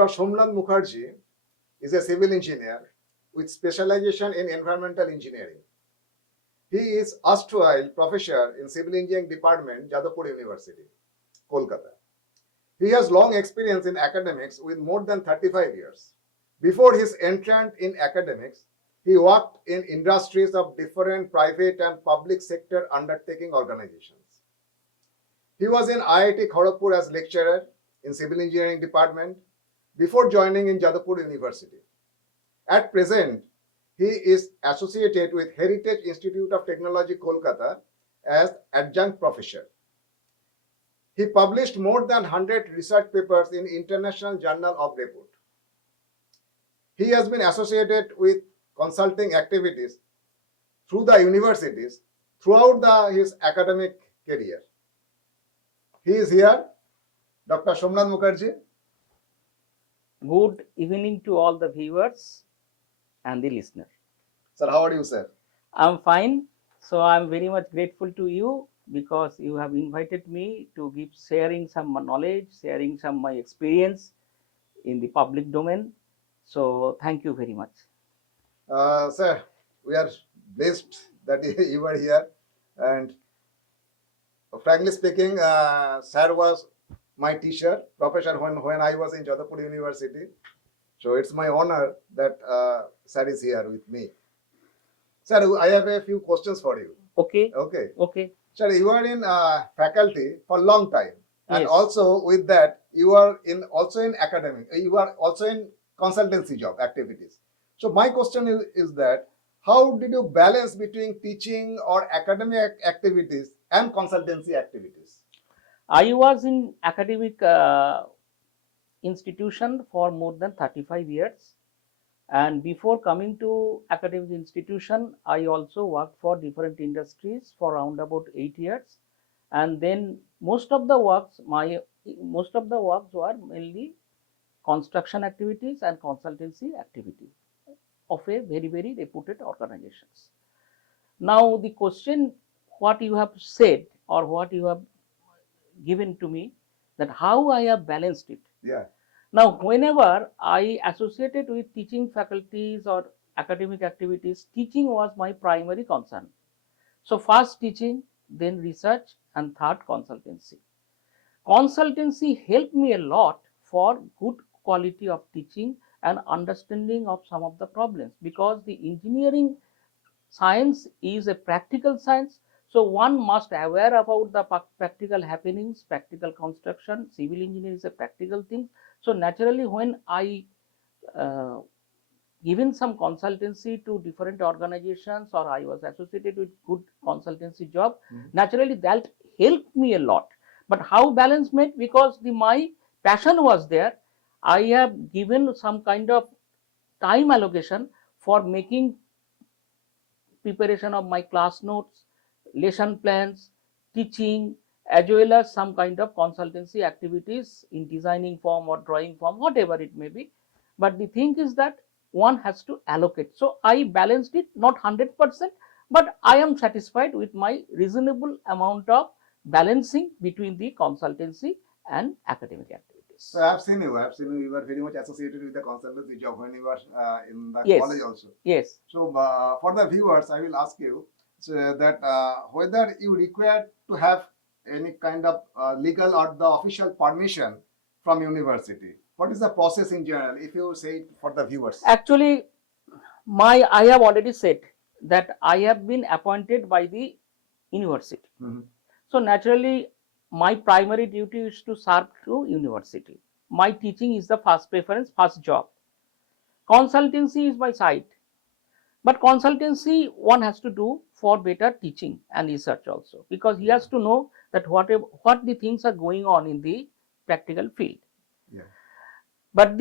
Dr. Somnath Mukherjee is a civil engineer with specialization in environmental engineering. He is erstwhile professor in civil engineering department, Jadavpur University, Kolkata. He has long experience in academics with more than 35 years. Before his entrant in academics, he worked in industries of different private and public sector undertaking organizations. He was in IIT Kharagpur as lecturer in civil engineering department before joining in Jadavpur University. At present, he is associated with Heritage Institute of Technology, Kolkata as adjunct professor. He published more than 100 research papers in International Journal of Repute. He has been associated with consulting activities through the universities throughout his academic career. He is here, Dr. Somnath Mukherjee. Good evening to all the viewers and the listener. Sir, how are you, sir? I'm fine. So I'm very much grateful to you because you have invited me to give sharing some knowledge, sharing some my experience in the public domain. So thank you very much. Sir, we are blessed that you are here. And frankly speaking, sir was my teacher, professor when I was in Jadavpur University. So it's my honor that sir is here with me. Sir, I have a few questions for you. Okay. Okay. Okay. Sir, you are in faculty for a long time. And Yes. also with that, you are also in academic. You are also in consultancy job activities. So my question is that how did you balance between teaching or academic activities and consultancy activities? I was in academic institution for more than 35 years. And before coming to academic institution, I also worked for different industries for around about 8 years. And then most of the works were mainly construction activities and consultancy activities of a very, very reputed organizations. Now the question what you have said or what you have given to me, that how I have balanced it. Yeah. Now, whenever I associated with teaching faculties or academic activities, teaching was my primary concern. So, first teaching, then research, and third consultancy. Consultancy helped me a lot for good quality of teaching and understanding of some of the problems, because the engineering science is a practical science. So one must aware about the practical happenings, practical construction. Civil engineering is a practical thing. So naturally, when I given some consultancy to different organizations, or I was associated with good consultancy job, naturally that helped me a lot. But how balance made? Because my passion was there. I have given some kind of time allocation for making preparation of my class notes, lesson plans, teaching, as well as some kind of consultancy activities in designing form or drawing form, whatever it may be. But the thing is that one has to allocate. So I balanced it, not 100%, but I am satisfied with my reasonable amount of balancing between the consultancy and academic activities. So I have seen you. You were very much associated with the consultancy job when you were in the Yes. college also. Yes. So for the viewers, I will ask you that whether you require to have any kind of legal or the official permission from university. What is the process in general? If you say it for the viewers. Actually, I have already said that I have been appointed by the university. So naturally, my primary duty is to serve to university. My teaching is the first preference, first job. Consultancy is my side. But consultancy one has to do for better teaching and research also, because he has to know that what the things are going on in the practical field. Yeah. But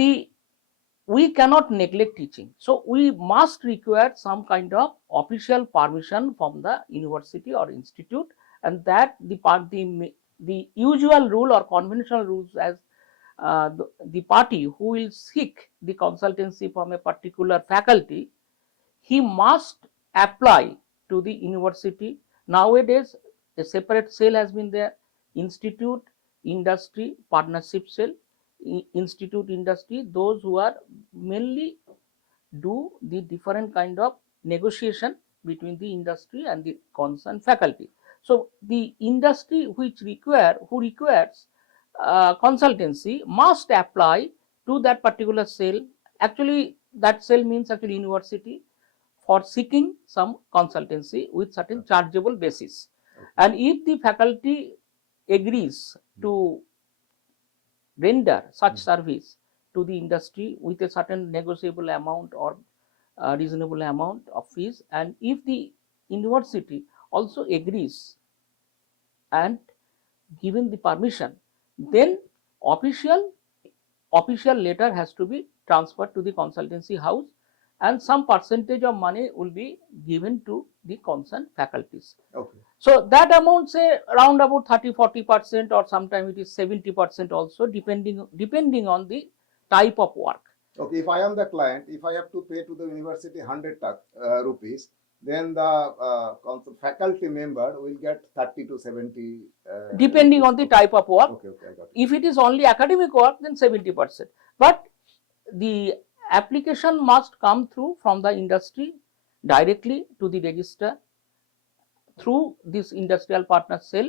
we cannot neglect teaching. So we must require some kind of official permission from the university or institute, and that the usual rule or conventional rules as the party who will seek the consultancy from a particular faculty, he must apply to the university. Nowadays, a separate cell has been there: institute, industry, partnership cell. institute industry, those who are mainly do the different kind of negotiation between the industry and the concerned faculty. So the industry who requires consultancy must apply to that particular cell. Actually, that cell means actually university, for seeking some consultancy with certain chargeable basis. And if the faculty agrees to render such service to the industry with a certain negotiable amount or reasonable amount of fees, and if the university also agrees and given the permission, then official letter has to be transferred to the consultancy house, and some percentage of money will be given to the concerned faculties. Okay. So that amount, say around about 30-40%, or sometimes it is 70% also, depending on the type of work. Okay, if I am the client, if I have to pay to the university 100 rupees, then the faculty member will get 30 to 70. Depending on the type of work. Okay, I got it. If it is only academic work, then 70%. But the application must come through from the industry directly to the register through this industrial partner cell,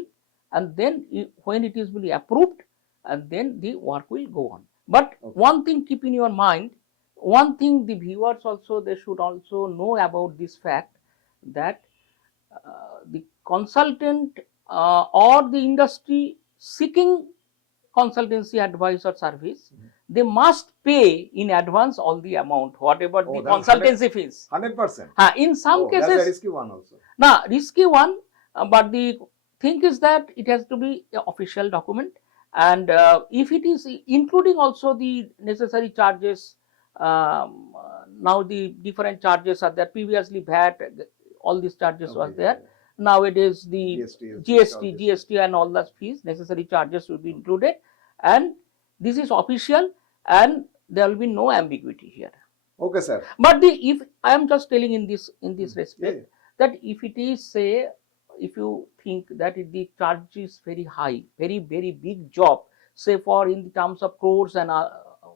and then when it is really approved, and then the work will go on. But one thing keep in your mind, one thing the viewers also, they should also know about this fact, that the consultant or the industry seeking consultancy advice or service, they must pay in advance all the amount, whatever the consultancy fees. 100%. In some cases, that's a risky one also. Now, risky one, but the thing is that it has to be an official document, and if it is including also the necessary charges, now the different charges are there. Previously VAT, all these charges was there. Nowadays the GST and all those fees, necessary charges will be included, and this is official, and there will be no ambiguity here. Okay, sir. But if I am just telling in this respect, that if it is, say, if you think that the charge is very high, very big job, say for in the terms of crores and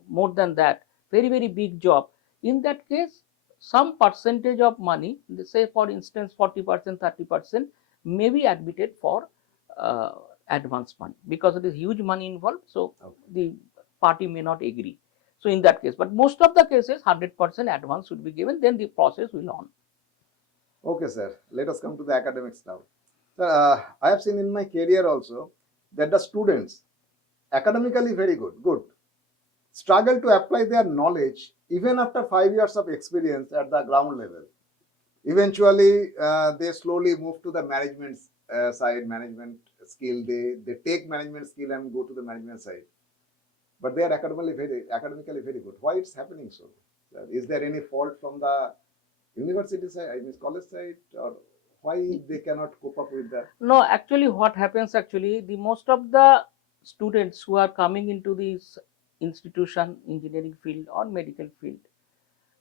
more than that, very big job, in that case some percentage of money, say for instance 40%, 30%, may be admitted for advance money, because it is huge money involved, so the party may not agree. So in that case, but most of the cases 100% advance should be given, then the process will on. Okay, sir. Let us come to the academics now. Sir, I have seen in my career also that the students, academically very good, struggle to apply their knowledge even after 5 years of experience at the ground level. Eventually, they slowly move to the management side, management skill. They take management skill and go to the management side. But they are academically very good. Why it's happening so? Is there any fault from the university side, I mean college side, or why they cannot cope up with that? No, actually what happens, the most of the students who are coming into this institution, engineering field or medical field,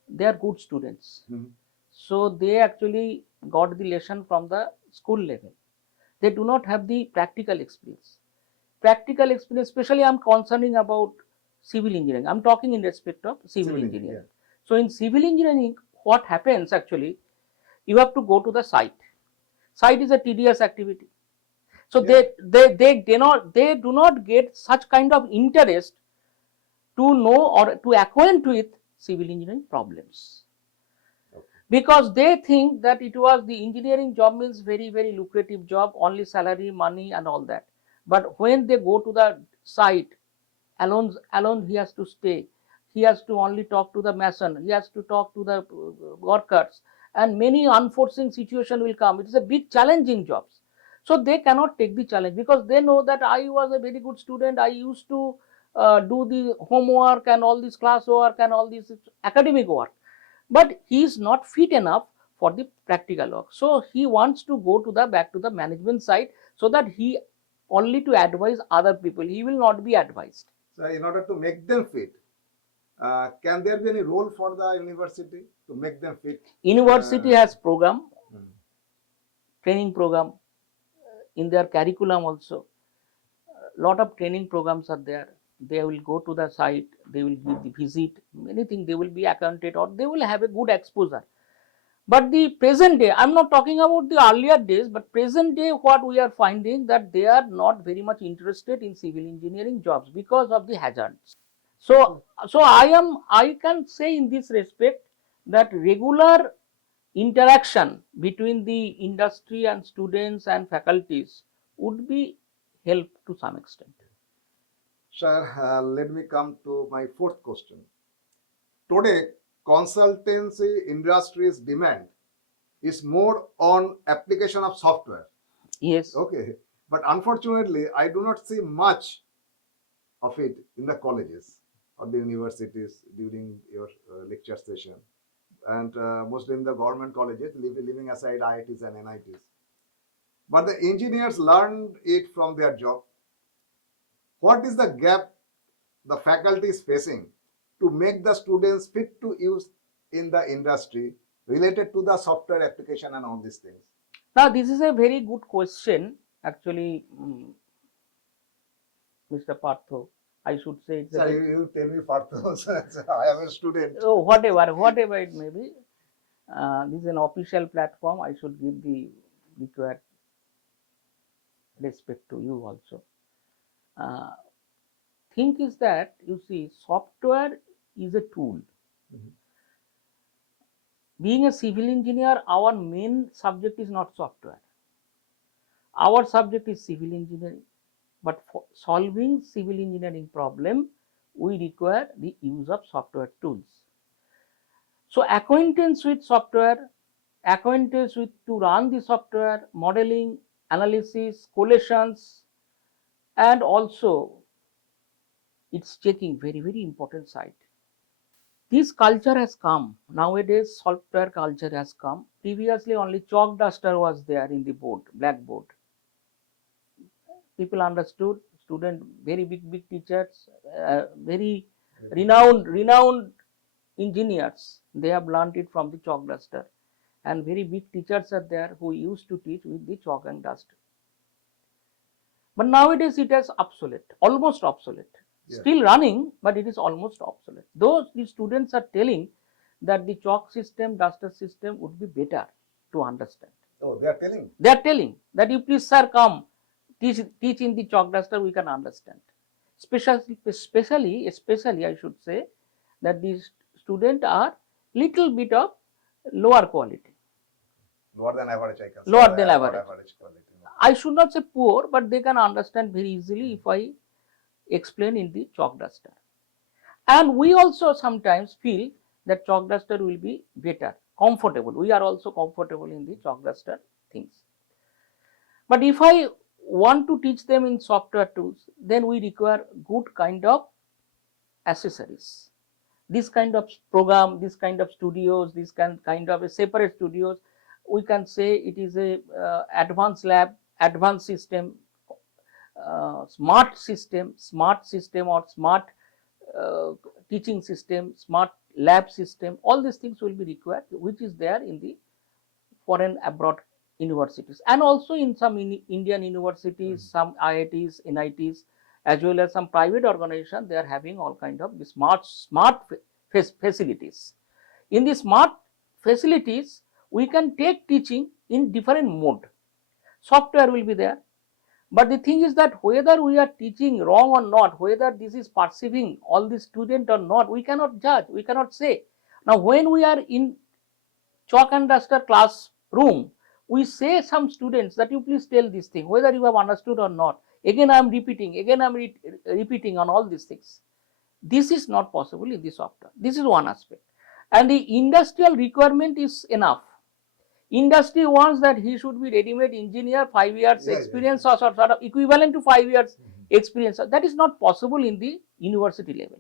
they are good students. So they actually got the lesson from the school level. They do not have the practical experience. Practical experience, especially I am concerning about civil engineering. I am talking in respect of civil engineering. So in civil engineering, what happens actually, you have to go to the site. Site is a tedious activity. So they do not get such kind of interest to know or to acquaint with civil engineering problems. Because they think that it was the engineering job means very lucrative job, only salary, money and all that. But when they go to the site, alone he has to stay. He has to only talk to the mason. He has to talk to the workers, and many unforeseen situation will come. It is a big challenging jobs. So they cannot take the challenge, because they know that I was a very good student. I used to do the homework and all this classwork and all this academic work. But he is not fit enough for the practical work. So he wants to go to the back to the management side, so that he only to advise other people. He will not be advised. So in order to make them fit, can there be any role for the university to make them fit? University has program, training program in their curriculum also. Lot of training programs are there. they will go to the site, they will give the visit, anything, they will be accounted or they will have a good exposure. But the present day, I am not talking about the earlier days, but present day what we are finding that they are not very much interested in civil engineering jobs because of the hazards. So, I can say in this respect that regular interaction between the industry and students and faculties would be help to some extent. Sir, let me come to my fourth question. Today, consultancy industry's demand is more on application of software. Yes. Okay, but unfortunately, I do not see much of it in the colleges or the universities during your lecture session, and mostly in the government colleges, leaving aside IITs and NITs. But the engineers learned it from their job. What is the gap the faculty is facing to make the students fit to use in the industry related to the software application and all these things? Now, this is a very good question. Actually, Mr. Partho, I should say it's Sir, you tell me Partho. I am a student. oh, whatever it may be. This is an official platform. I should give the required respect to you also. Thing is that, you see, software is a tool. Being a civil engineer, our main subject is not software. Our subject is civil engineering. But for solving civil engineering problem, we require the use of software tools. So, acquaintance with software, acquaintance with to run the software, modeling, analysis, collations, and also its checking, very important side. This culture has come. Nowadays, software culture has come. Previously, only chalk duster was there in the board, blackboard. People understood, student, very big teachers, very renowned engineers, they have learned it from the chalk duster, and very big teachers are there who used to teach with the chalk and dust. But nowadays it is obsolete, almost obsolete. Yeah. Still running, but it is almost obsolete. Those the students are telling that the chalk system, duster system would be better to understand. Oh, they are telling? They are telling that you please, sir, come, teach in the chalk duster, we can understand. Especially I should say that these students are little bit of lower quality. Lower than average, I can say. Lower than average. Quality. I should not say poor, but they can understand very easily if I explain in the chalk duster. And we also sometimes feel that chalk duster will be better, comfortable. We are also comfortable in the chalk duster things. But if I want to teach them in software tools, then we require good kind of accessories. This kind of program, this kind of studios, this kind of a separate studios, we can say it is a advanced lab, advanced system, smart system or smart teaching system, smart lab system. All these things will be required, which is there in the foreign abroad universities and also in some Indian universities, some IITs, NITs, as well as some private organizations. They are having all kind of the smart facilities. In the smart facilities, we can take teaching in different mode. Software will be there, but the thing is that whether we are teaching wrong or not, whether this is perceiving all the student or not, we cannot judge, we cannot say. Now, when we are in chalk and duster classroom, we say some students that you please tell this thing, whether you have understood or not. Again, I am repeating, repeating on all these things. This is not possible in the software. This is one aspect. And the industrial requirement is enough. Industry wants that he should be ready-made engineer, 5 years experience or sort of equivalent to 5 years experience. That is not possible in the university level.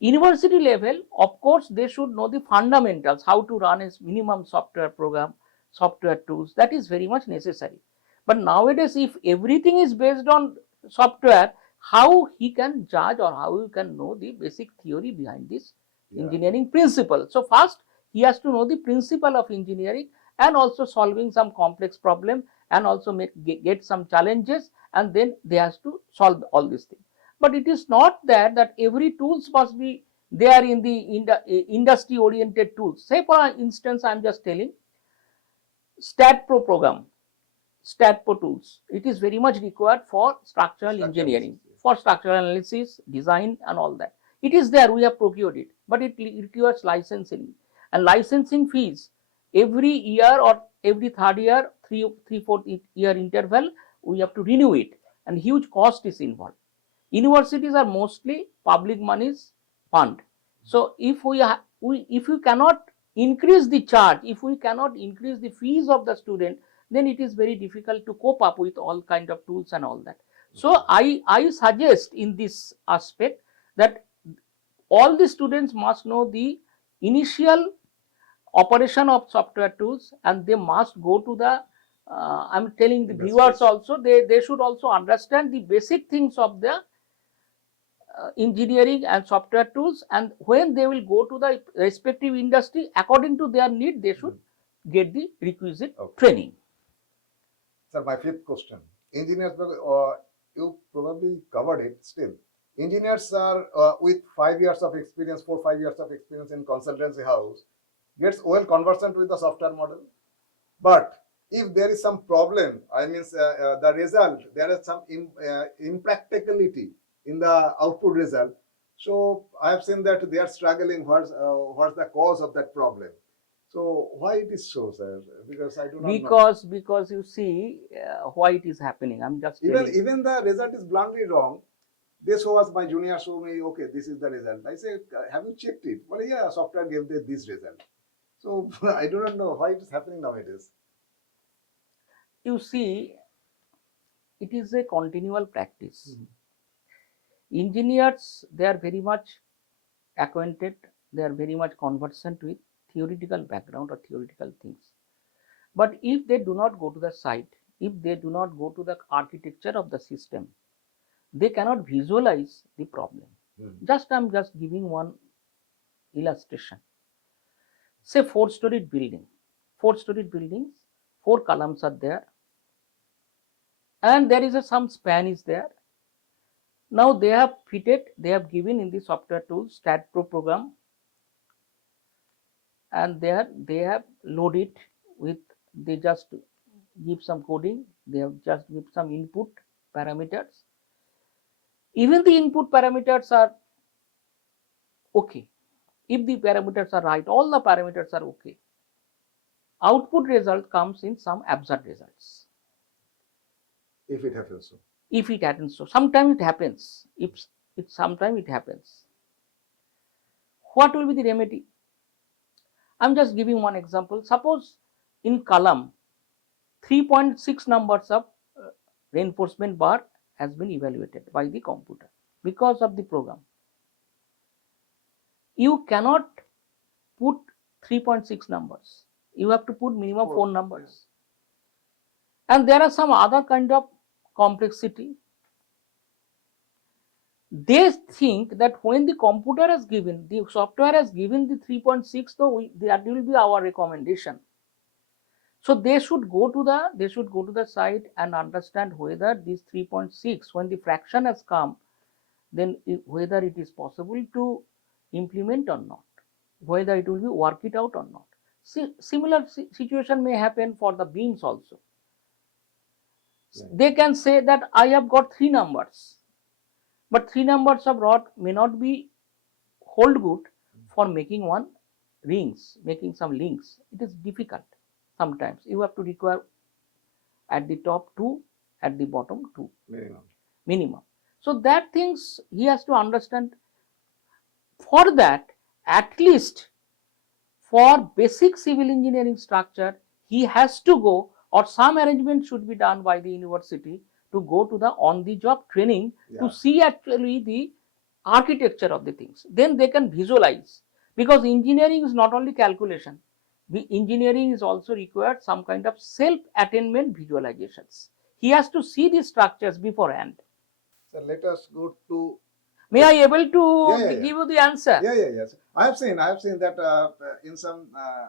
University level, of course, they should know the fundamentals, how to run a minimum software program, software tools. That is very much necessary. But nowadays, if everything is based on software, how he can judge or how he can know the basic theory behind this engineering principle? So first, he has to know the principle of engineering and also solving some complex problem and also get some challenges, and then they has to solve all these things. But it is not that every tools must be there in the industry oriented tools. Say for instance, I am just telling StatPro program, StatPro tools. It is very much required for structural engineering, for structural analysis, design and all that. It is there, we have procured it, but it requires licensing, and licensing fees every year or every third year, fourth year interval, we have to renew it, and huge cost is involved. Universities are mostly public monies fund. So if if we cannot increase the charge, if we cannot increase the fees of the student, then it is very difficult to cope up with all kind of tools and all that. So I suggest in this aspect that all the students must know the initial operation of software tools, and they must go to the I'm telling the viewers also, they should also understand the basic things of the engineering and software tools, and when they will go to the respective industry, according to their need, they should get the requisite training. Sir, my fifth question. Engineers, you probably covered it still. Engineers are with 5 years of experience, 4-5 years of experience in consultancy house, gets well conversant with the software model. But if there is some problem, I mean the result, there is some impracticality in the output result. So I have seen that they are struggling. What's the cause of that problem? So why it is so, sir? Because I do not know. Because you see why it is happening. I'm just even the result is bluntly wrong. This was my junior show me, okay, this is the result. I say, have you checked it? Well, yeah, software gave this result. So I do not know why it is happening nowadays. You see, it is a continual practice. Engineers, they are very much acquainted, they are very much conversant with theoretical background or theoretical things. But if they do not go to the site, if they do not go to the architecture of the system, they cannot visualize the problem. I'm just giving one illustration. Say 4-storied building, 4-storied buildings, 4 columns are there, and there is some span is there. Now they have fitted, they have given in the software tool StatPro program, and they have loaded with, they just give some coding, they have just give some input parameters. Even the input parameters are okay. If the parameters are right, all the parameters are okay. Output result comes in some absurd results. If it happens so. If it happens so. Sometimes it happens. Sometimes it happens. What will be the remedy? I'm just giving one example. Suppose in column 3.6 numbers of reinforcement bar has been evaluated by the computer because of the program. You cannot put 3.6 numbers. You have to put minimum 4 numbers. And there are some other kind of complexity. They think that when the computer has given, the software has given the 3.6, so that will be our recommendation. So they should go to the site and understand whether this 3.6, when the fraction has come, then whether it is possible to implement or not, whether it will be work it out or not. See, similar situation may happen for the beams also. They can say that I have got 3 numbers, but 3 numbers of rod may not be hold good for making one rings, making some links. It is difficult. Sometimes you have to require at the top 2, at the bottom 2 minimum. So that things he has to understand. For that, at least for basic civil engineering structure, he has to go, or some arrangement should be done by the university to go to the on-the-job training to see actually the architecture of the things. Then they can visualize, because engineering is not only calculation. The engineering is also required some kind of self-attainment visualizations. He has to see the structures beforehand. So let us go to. May I able to give you the answer? Yes. I have seen that in some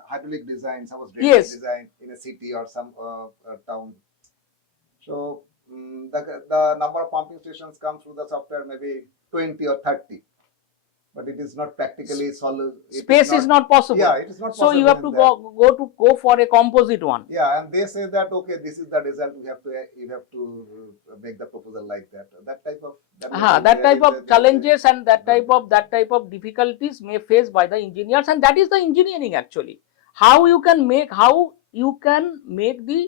hydraulic design, suppose drainage design in a city or some town. So the number of pumping stations come through the software maybe 20 or 30, but it is not practically solid. Space is not possible. Yeah, it is not So possible. you have to go for a composite one. Yeah, and they say that okay, this is the result. You have to make the proposal like that. That type of Challenges and that type of difficulties may face by the engineers, and that is the engineering actually. How you can make the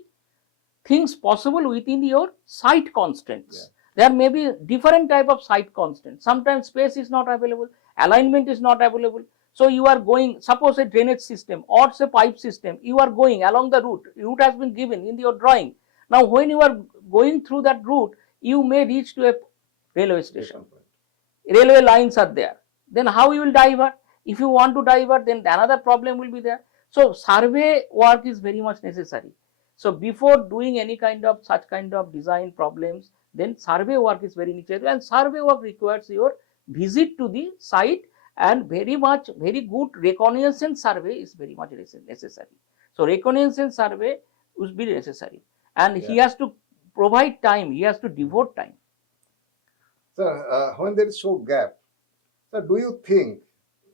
things possible within your site constraints. Yeah. There may be different type of site constraints. Sometimes space is not available, alignment is not available. So you are going, suppose a drainage system or say pipe system, you are going along the route has been given in your drawing. Now when you are going through that route, you may reach to a railway station. Railway lines are there. Then how you will divert? If you want to divert, then another problem will be there. So survey work is very much necessary. So before doing any such kind of design problems, then survey work is very necessary, and survey work requires your visit to the site, and very good reconnaissance survey is very much necessary. So reconnaissance survey will be necessary, and he has to provide time, he has to devote time. Sir, when there is so gap, sir, do you think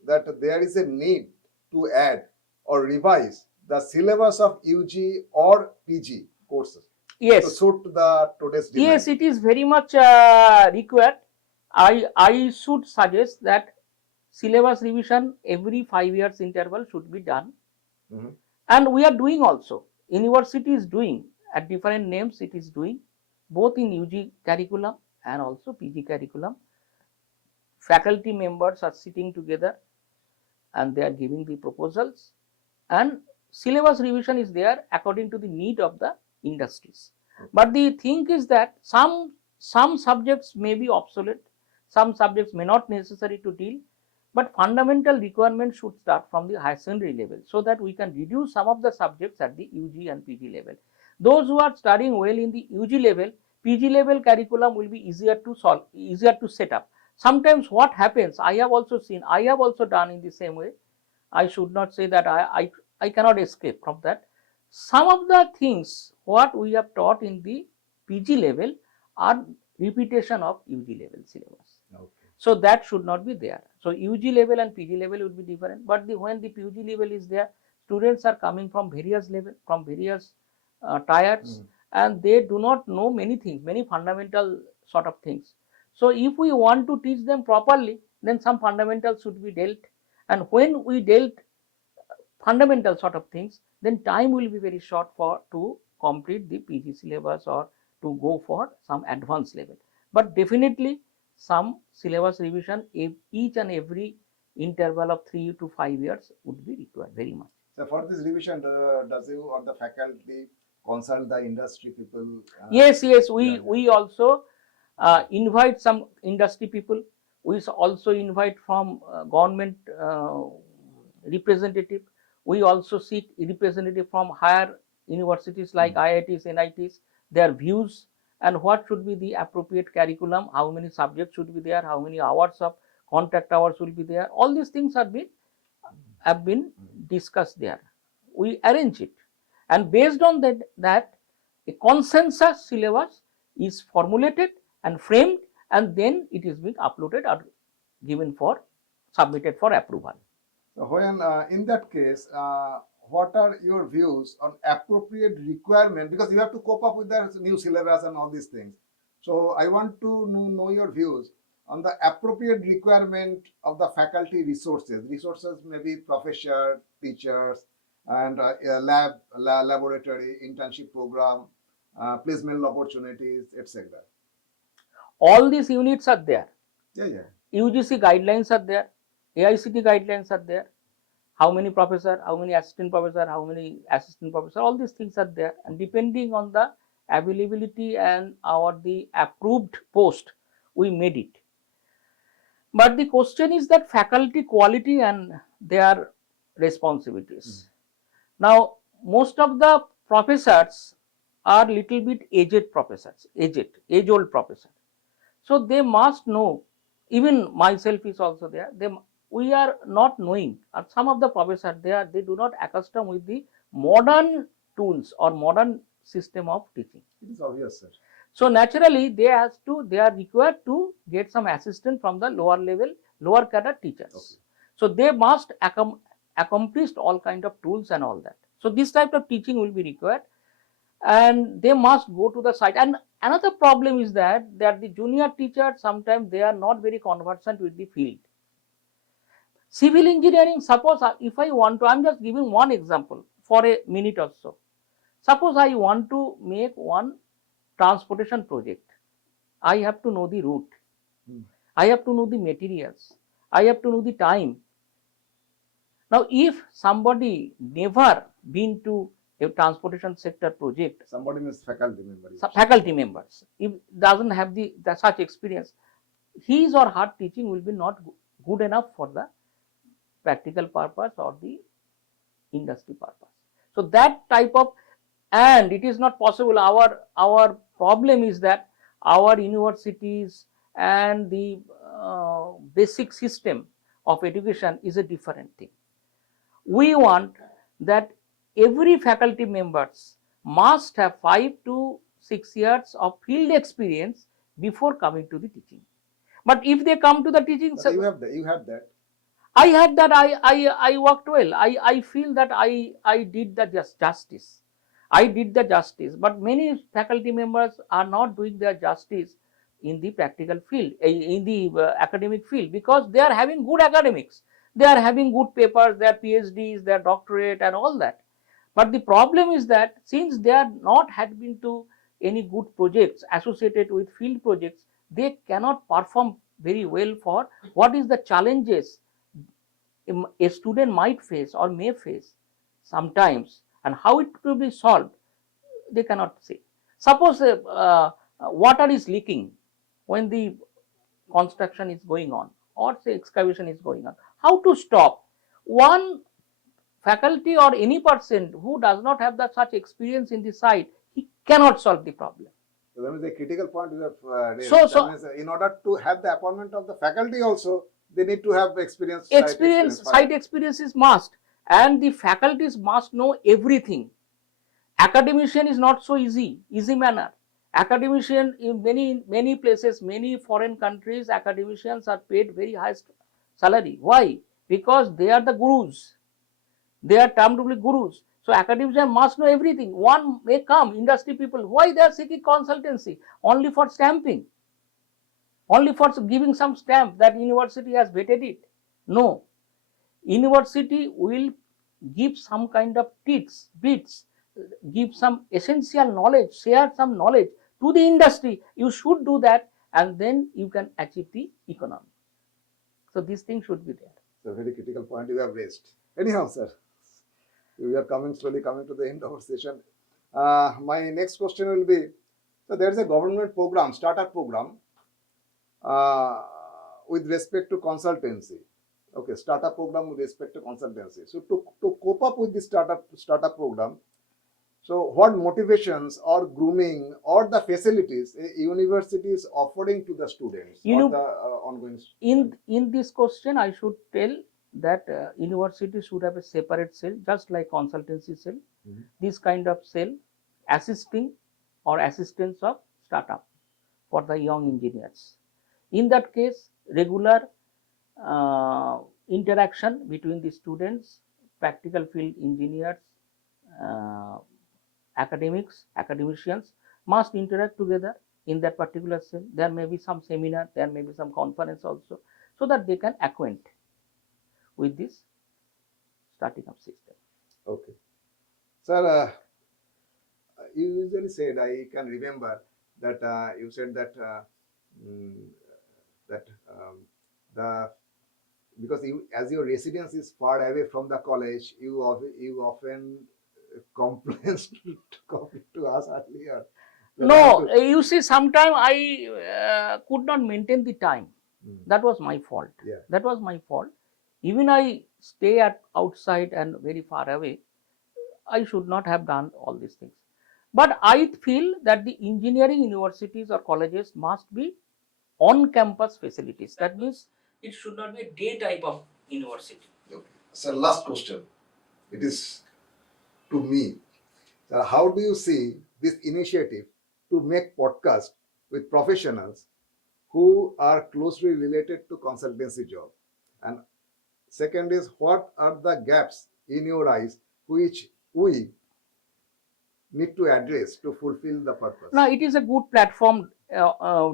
that there is a need to add or revise the syllabus of UG or PG courses? Yes. To suit the today's demand? Yes, it is very much required. I should suggest that syllabus revision every 5 years interval should be done. And we are doing also. University is doing at different names, it is doing both in UG curriculum and also PG curriculum. Faculty members are sitting together and they are giving the proposals, and syllabus revision is there according to the need of the industries. But the thing is that some subjects may be obsolete, some subjects may not necessary to deal, but fundamental requirement should start from the higher secondary level, so that we can reduce some of the subjects at the UG and PG level. Those who are studying well in the UG level, PG level curriculum will be easier to solve, easier to set up. Sometimes what happens, I have also seen, I have also done in the same way. I should not say that I cannot escape from that. Some of the things what we have taught in the PG level are repetition of UG level syllabus. Okay. So that should not be there. So UG level and PG level would be different. But when the PG level is there, students are coming from various levels, from various tiers, and they do not know many things, many fundamental sort of things. So if we want to teach them properly, then some fundamentals should be dealt. And when we dealt fundamental sort of things, then time will be very short to complete the PG syllabus or to go for some advanced level. But definitely some syllabus revision each and every interval of 3 to 5 years would be required very much. So for this revision, does you or the faculty consult the industry people? Yes, we also invite some industry people. We also invite from government representative. We also seek representative from higher universities like IITs, NITs, their views and what should be the appropriate curriculum, how many subjects should be there, how many hours of contact hours will be there. All these things have been discussed there. We arrange it, and based on that a consensus syllabus is formulated and framed, and then it is being uploaded or given for submitted for approval. So when in that case, what are your views on appropriate requirement? Because you have to cope up with the new syllabus and all these things. So I want to know your views on the appropriate requirement of the faculty resources. Resources may be professor, teachers, and laboratory, internship program, placement opportunities, etc. All these units are there. Yeah. UGC guidelines are there. AICT guidelines are there. How many professor, how many assistant professor, how many assistant professor, all these things are there. And depending on the availability and the approved post, we made it. But the question is that faculty quality and their responsibilities. Now, most of the professors are little bit aged professors, age-old professors. So they must know, even myself is also there, we are not knowing, and some of the professors they do not accustom with the modern tools or modern system of teaching. It is obvious, sir. So naturally, they are required to get some assistance from the lower level, lower cadre teachers. Okay. So they must accomplish all kind of tools and all that. So this type of teaching will be required, and they must go to the site. And another problem is that the junior teachers sometimes they are not very conversant with the field. Civil engineering, suppose if I want to, I am just giving one example for a minute or so. Suppose I want to make one transportation project. I have to know the route. I have to know the materials. I have to know the time. Now, if somebody never been to a transportation sector project, Somebody means faculty member. faculty members, if doesn't have the such experience, his or her teaching will be not good enough for the practical purpose or the industry purpose. So that type of, and it is not possible. Our problem is that our universities and the basic system of education is a different thing. We want that every faculty members must have 5 to 6 years of field experience before coming to the teaching. But if they come to the teaching, But you have that. I had that. I worked well. I feel that I did the justice. I did the justice. But many faculty members are not doing their justice in the practical field, in the academic field, because they are having good academics. They are having good papers, their PhDs, their doctorate, and all that. But the problem is that since they are not had been to any good projects associated with field projects, they cannot perform very well for what is the challenges a student might face or may face sometimes, and how it will be solved, they cannot say. Suppose water is leaking when the construction is going on, or say excavation is going on. How to stop? One faculty or any person who does not have that such experience in the site, he cannot solve the problem. So that is the critical point you have raised. So That means in order to have the appointment of the faculty also, they need to have experience. Site experience is must, and the faculties must know everything. Academician is not so easy manner. Academician in many places, many foreign countries, academicians are paid very high salary. Why? Because they are the gurus. They are termed to be gurus. So academician must know everything. One may come, industry people, why they are seeking consultancy? Only for stamping. Only for giving some stamp that university has vetted it. No. University will give some kind of tips, bits, give some essential knowledge, share some knowledge to the industry. You should do that, and then you can achieve the economy. So these things should be there. It's a very critical point you have raised. Anyhow, sir, we are slowly coming to the end of our session. My next question will be, so there is a government program, startup program, with respect to consultancy. Okay, startup program with respect to consultancy. So to cope up with this startup program, so what motivations or grooming or the facilities a university is offering to the students or the ongoing? In this question, I should tell that university should have a separate cell, just like consultancy cell. This kind of cell assisting or assistance of startup for the young engineers. In that case, regular interaction between the students, practical field engineers, academicians must interact together in that particular cell. There may be some seminar, there may be some conference also, so that they can acquaint with this starting up system. Okay. Sir, you usually said, I can remember that you said that because as your residence is far away from the college, you often complain to us earlier. No, you see, sometimes I could not maintain the time. That was my fault. Yeah. That was my fault. Even I stay outside and very far away, I should not have done all these things. But I feel that the engineering universities or colleges must be on-campus facilities. That means it should not be a day type of university. Okay. Sir, last question. It is to me. Sir, how do you see this initiative to make podcast with professionals who are closely related to consultancy job? And second is, what are the gaps in your eyes which we need to address to fulfill the purpose? Now, it is a good platform.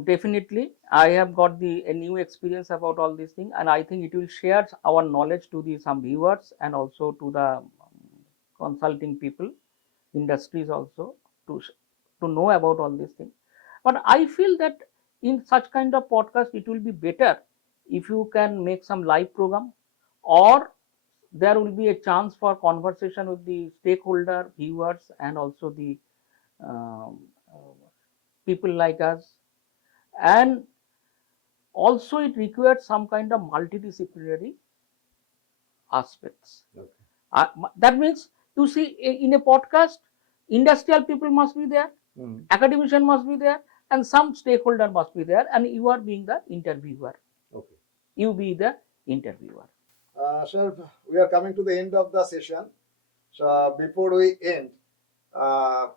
Definitely, I have got a new experience about all these things, and I think it will share our knowledge to some viewers and also to the consulting people, industries also, to know about all these things. But I feel that in such kind of podcast, it will be better if you can make some live program, or there will be a chance for conversation with the stakeholder, viewers, and also the um, people like us. And also it requires some kind of multidisciplinary aspects. Okay. That means, you see, in a podcast, industrial people must be there, academician must be there, and some stakeholder must be there, and you are being the interviewer. Okay. You be the interviewer. Sir, we are coming to the end of the session. So before we end, I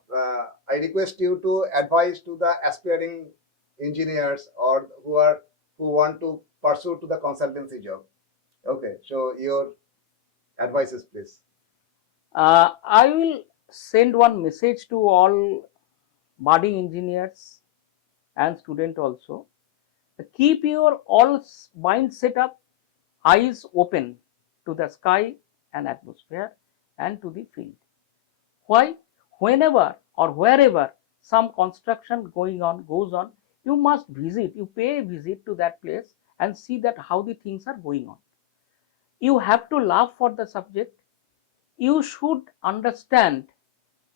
request you to advise to the aspiring engineers or who want to pursue to the consultancy job. Okay, so your advices, please. I will send one message to all budding engineers and student also. Keep your all mind set up, eyes open to the sky and atmosphere and to the field. Why? Whenever or wherever some construction goes on, you must visit, you pay a visit to that place and see that how the things are going on. You have to love for the subject. You should understand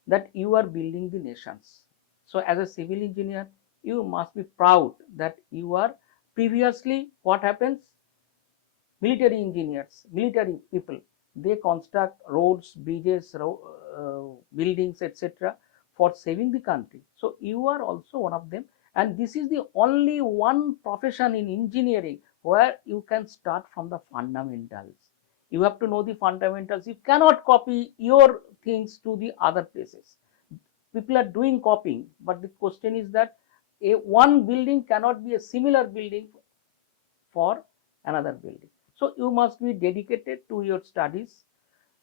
that you are building the nations. So as a civil engineer, you must be proud that you are previously, what happens? Military engineers, military people, they construct roads, bridges, buildings, etc. for saving the country. So you are also one of them, and this is the only one profession in engineering where you can start from the fundamentals. You have to know the fundamentals. You cannot copy your things to the other places. People are doing copying, but the question is that one building cannot be a similar building for another building. So you must be dedicated to your studies.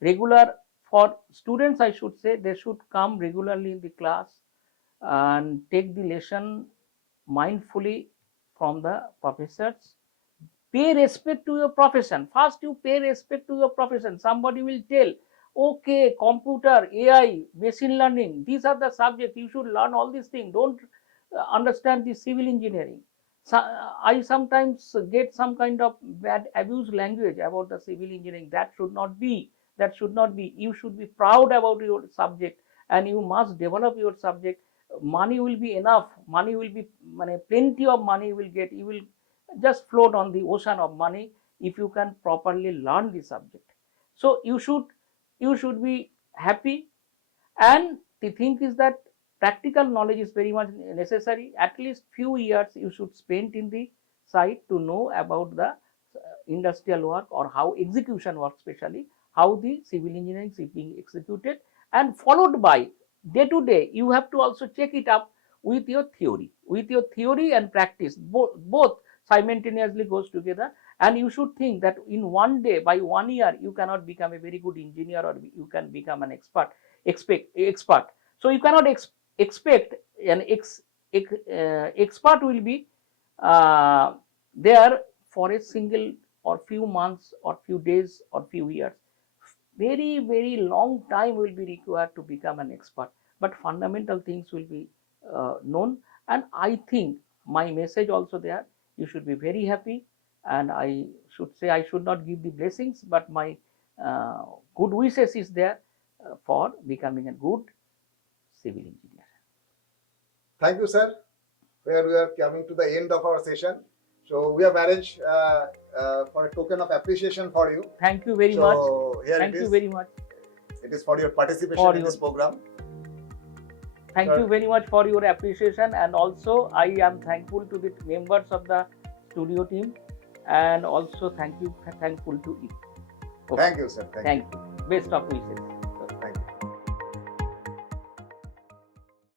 Regular, for students, I should say, they should come regularly in the class and take the lesson mindfully from the professors. Pay respect to your profession. First, you pay respect to your profession. Somebody will tell, okay, computer, AI, machine learning, these are the subjects. You should learn all these things. Don't understand the civil engineering. So, I sometimes get some kind of bad abuse language about the civil engineering. That should not be. That should not be. You should be proud about your subject, and you must develop your subject. Money will be enough. Money will be, plenty of money you will get. You will just float on the ocean of money if you can properly learn the subject. So you should be happy. And the thing is that practical knowledge is very much necessary. At least few years you should spend in the site to know about the industrial work, or how execution works, especially how the civil engineering is being executed, and followed by day to day you have to also check it up with your theory and practice. Both simultaneously goes together, and you should think that in one day, by 1 year, you cannot become a very good engineer, or you can become an expert. So you cannot expect an expert will be there for a single or few months or few days or few years. Very, very long time will be required to become an expert, but fundamental things will be known. And I think my message also there, you should be very happy. And I should say, I should not give the blessings, but my good wishes is there for becoming a good civil engineer. Thank you, sir. Where we are coming to the end of our session. So we have arranged for a token of appreciation for you. Thank you very much. Thank you very much. It is for your participation in this program. Thank you very much for your appreciation, and also I am thankful to the members of the studio team, and also thankful to you. Okay. Thank you, sir. Thank you. Best of wishes.